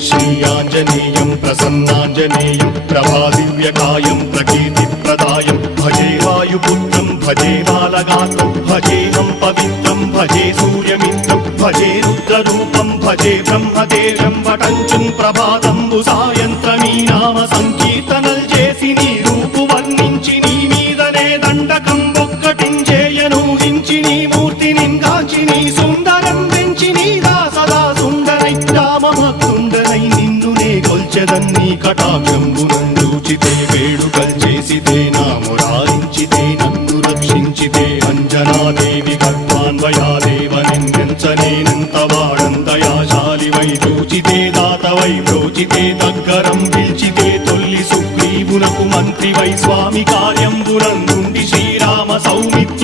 श्रीयाञ्जनेयं प्रसन्नाञ्जनेयं प्रभादिव्यकायं प्रकीर्तिप्रदायं भजे वायुपुत्रं भजे बालगात्रं भजेऽहं पवित्रं भजे सूर्यमित्रं भजे रुद्ररूपं भजे ब्रह्मदेव्यं वटञ्चुं ప్రభాతంబు సాయంత్రమీ నామ సంకీర్తనల్ చేసి నీ రూపు వర్ణించి నీ మీదనే దండకం ఒక్కటించేయను హించి నీ మూర్తిని గాంచి నీ సుందరం పెంచి నీ దాసదా సుందరై రామభక్తుండనై నిన్నునే కొల్చెదన్ని కటాక్షంబునందూచితే వేడుకల్ చేసితే నా మురారించితే నన్ను రక్షించితే అంజనాదేవి గర్భాన్వయాదేవనెంచనేనంత వాడంతయాశాలివై చూచితే దాతవై బ్రోచితే దగ్గరం పిల్చితే తొల్లి సుగ్రీవునకు మంత్రివై స్వామి కార్యంబునందుండి శ్రీరామ సౌమిత్ర